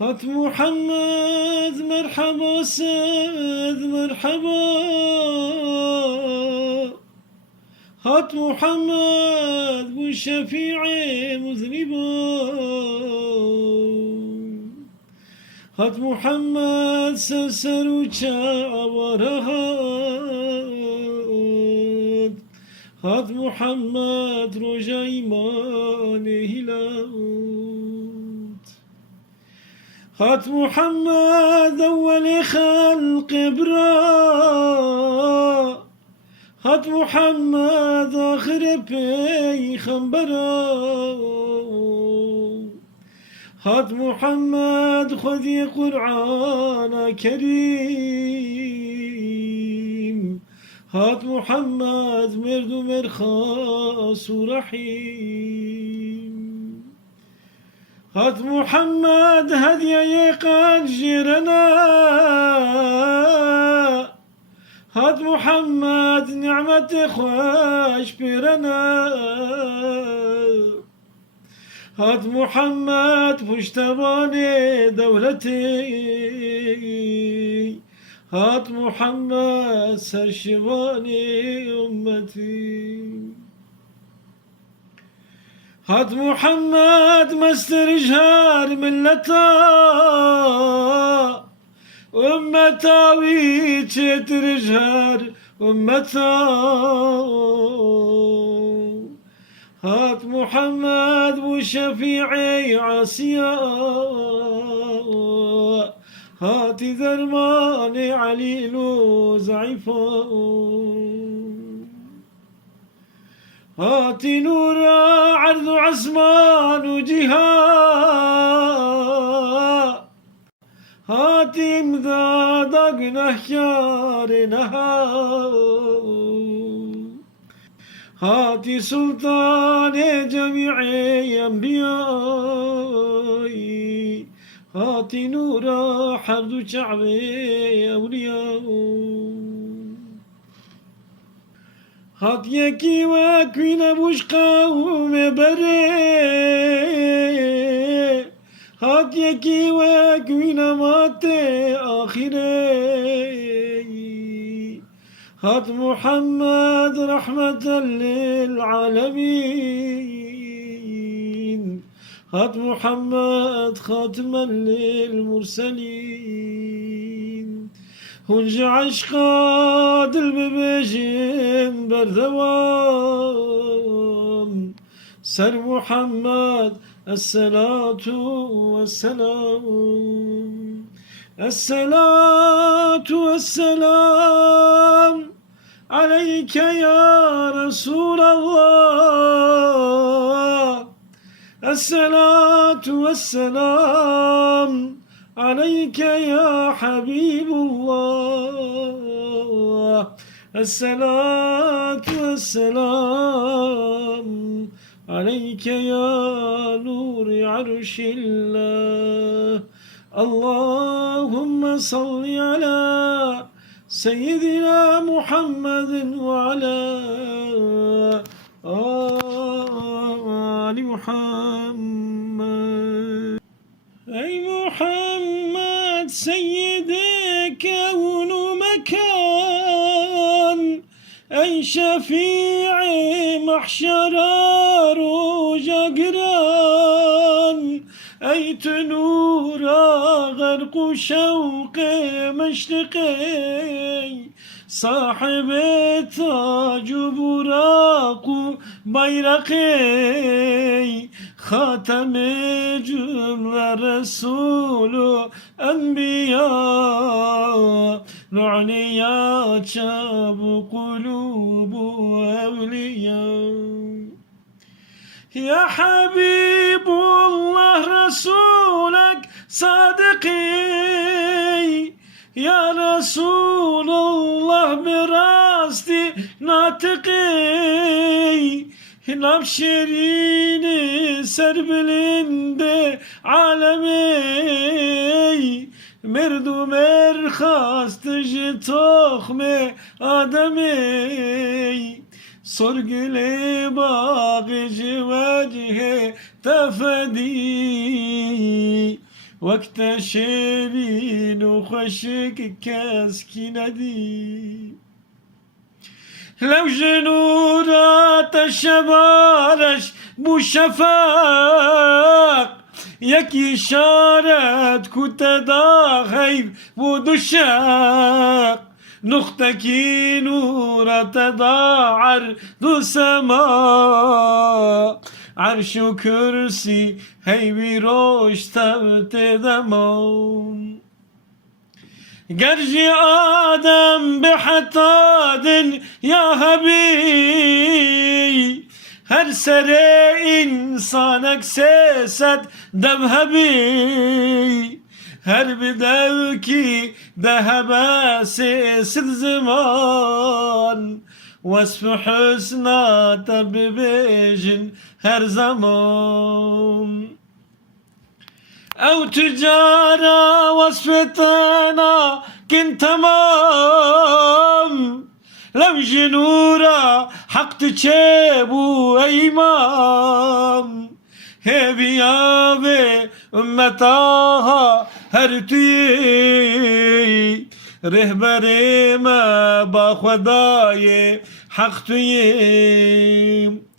هات محمد مرحبا سيد مرحبا. هات محمد والشفيع مذنبا. هات محمد سرسر وشعورهات. هات محمد رجا إيمان هلات. هات محمد أول خلق براء. هات محمد آخر پیغمبرا. هات محمد خذي قرآن كريم. هات محمد مرد مرخاص رحيم. هات محمد هدي يقنجرنا. هات محمد نعمة خوش برنا. هات محمد پشتبان دولتي. هات محمد سرشبان أمتي. هات محمد مستر جهار ملتا. أمتا ويتشتر جهار أمتا. هات محمد وشفيعي عصيا. هات ذرماني عليل زعيفا. هات نور عرض عسمان وجها. هات امداد نهيار نها. هات سلطان جميع أنبيائي. هات نور حرد شعب أولياء. هات يكي وكوين بوش قوم بري. هات يكي وكوين مات آخري. هات محمد رحمة للعالمين. هات محمد خاتما للمرسلين. هنج عشقا دل ببجين بردوام. سر محمد الصلاة والسلام. الصلاة والسلام عليك يا رسول الله. الصلاة والسلام عليك يا حبيب الله. الصلاة والسلام عليك يا نور عرش الله. اللهم صل على سيدنا محمد وعلى آل محمد. أي محمد سيد كون مكان. أي شفيع محشر رجا قران. أي تنور غرق شوق مشرقي. صاحب تاج براق بيرقي. خاتم جملة رسول أنبياء. رعنيات شاب قلوب أولياء. يا حبيب الله رسولك صادقي. يا رسول الله براستي ناطقي. نبشرين سربلند عالمي. مرد و مرخاست تخم آدمی. سرگل باغ وجه تفدی. وقت شیرین و خشک کس کی ندید لو جنورات شبارش بو شفاق یکی شارت کتدا خیب و دشاق نختکی نورت دا عرض سما عرش و کرسی هیوی روش تبت دمان قرجي آدم بحطاد يا هبي هر سري إنسانك سيست دم هبي هر بدوكي ذهب سيست زمان وصف حسنا تببيجن هر زمان أو تجارة وصفتنا كنت تمام لو جنورة حق تشيبو أيمام هبي يابي أمتاها هرتي رهبري ما باخداي حق تيم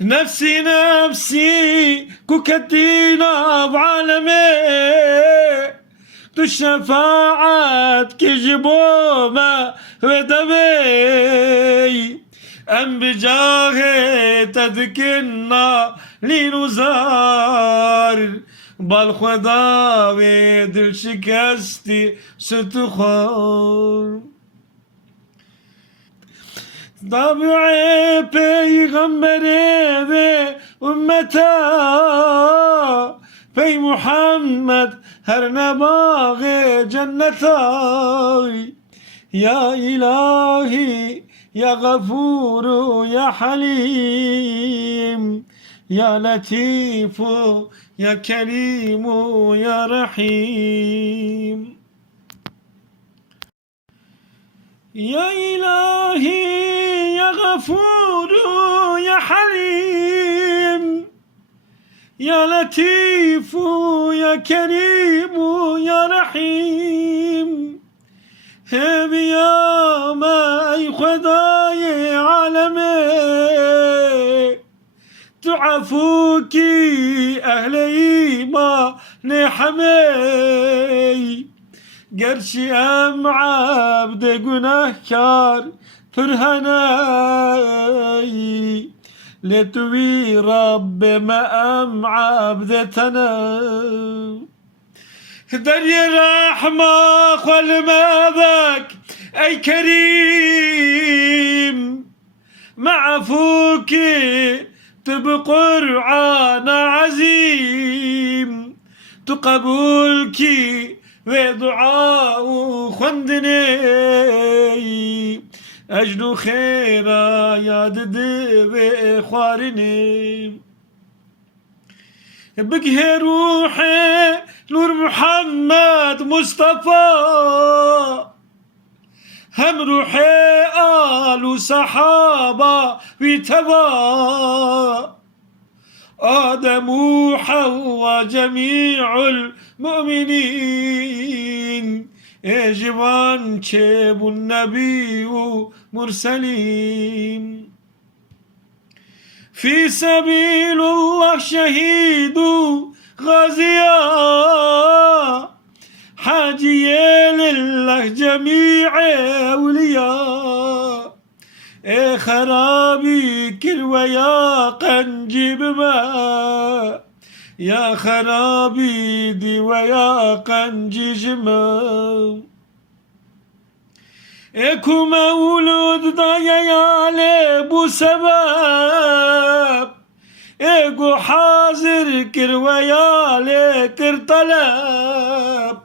نفسي نفسي كوكتينا بعالمي تشفاعات كجبوما ودمي أم بجاهي تذكرنا لنزار بالخداوي دل شكستي ستخار طبعي پیغمبری و امتا پی محمد هر نباغ جنتا يا إلهي يا غفور يا حليم يا لطيف يا كريم يا رحيم يا إلهي يا غفور يا حليم يا لطيف يا كريم يا رحيم هب يا ما أي خداي عالمي تعفوك أهلي ما نحمي قرشي أم عبد گناهكار فرهناي لتوي رب ما أم عبدتنا دري رحمة خل ما بك أي كريم معفوك تبقرعان عزيم تقبلك ودعاء خندني أجل خيرا يا ددي خوارني بقه روحي نور محمد مصطفى هم روحي آل صحابة وتبا آدم وحواء جميع المؤمنين جوان كيب النبي مرسلين في سبيل الله شهيد غازيا حاجي لله جميع أولياء خرابي كرويا قنجي بما يا خرابي دي ويا قنجي جما اكو مولود ضايا يا لبو سبب اكو حاضر كرويا لكر طلب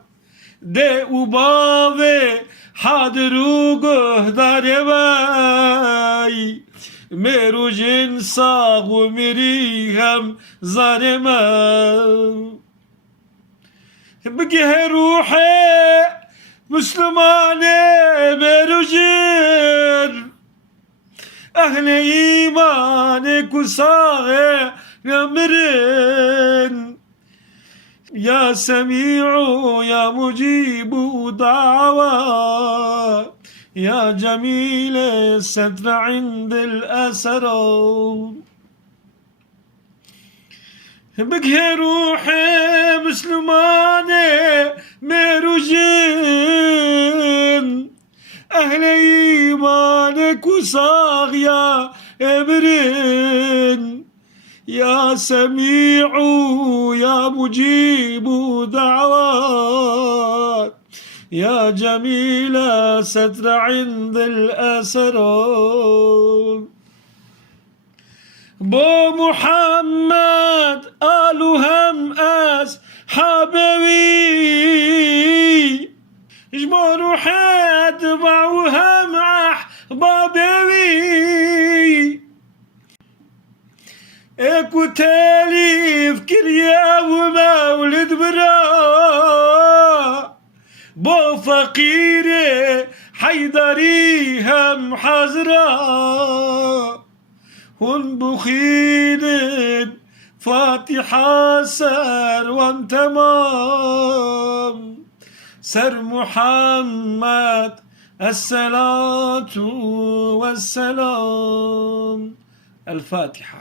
دي وبابي حاضرو قهدار باي ميرو جنساغ ومريهم ظالما بقي روحي مسلماني ميرو جن أهل إيمانك وصاغي نمرن يا سميع يا مجيب دعوة، يا جميل الستر عند الأسرى. بك روحي مسلمانة ميروجين، أهل إيمانك وصاغية إبرين، يا سميع يا مجيب دعوات، يا جميل ستر عند الأسرى. بو محمد آلو هم أس حبيبي، اجبروا حد بعوها مع بابي. اكو تاليف كريا ومولد برا، بو فقيري حيدري هم حزرا، هن بخيل فاتحة سر وان تمام، سر محمد الصلاة والسلام. الفاتحة.